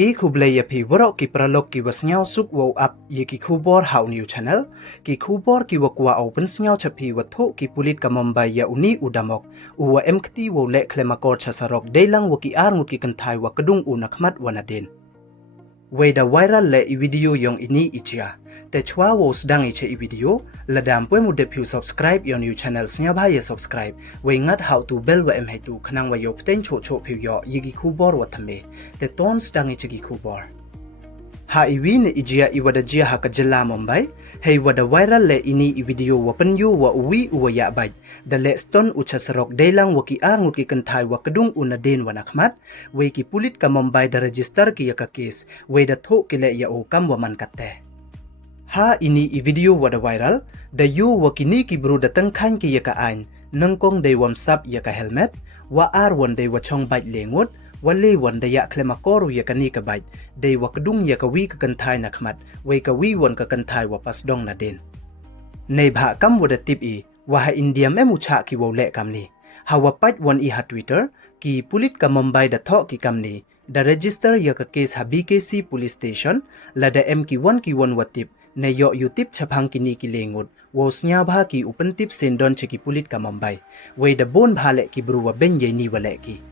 kublaya pi warok ki pralok ki wasnyaw suk wow up ye ki kubor how new channel ki kubor ki wakwa open snyaw chapi wa Thuh ki pulit ka Mumbai ya uni udamok uwa emkti wow le klemakor cha Sarok deilang wa ki ar ngut ki kanthai wa kadung unakmat wanadin weda viral le i video yong ini ichia te chwa wo sedang iche i video ladam pwe mu de subscribe your new channel snya ba ye subscribe we ngat how to bell wa em hai tu khnang wa yo pten cho phu yo yigi khubor wa thame te ton sedang iche gi khubor ha i win ijia i wada jia ha ka jilla Mumbai hei wada viral le ini i video wa pen yu wa uwi uwa ya bai da le ston ucha Sarok deilang wa ki ar ngut ki kanthai wa kadung unadin wa nakmat we ki pulit ka Mumbai da register ki ya ka case we da Thuh ki le ya o kam wa man katte ha ini i video wada viral da yu wa kini ki bru da tang khan ki ya ka ain nangkong de wam sap ya ka helmet wa ar won de wa chong bai lengut wale wan da ya klemakoru ya kani ka bait de wa kadung ya ka wi ka kanthai na khmat we ka wi won ka kanthai wa pasdong na den nei bha kam wada tip i wa ha india me mu cha ki wo le kam ni ha wa pat wan i ha twitter ki pulit ka Mumbai da Thuh ki kam ni da register ya ka case ha bkc police station la da mk1 ki won wa tip ne yo yu tip chaphang kini ki lengut wo snya bha ki upen tip sendon che ki pulit ka Mumbai we da bon bha le ki bru wa ben ye ni wa le ki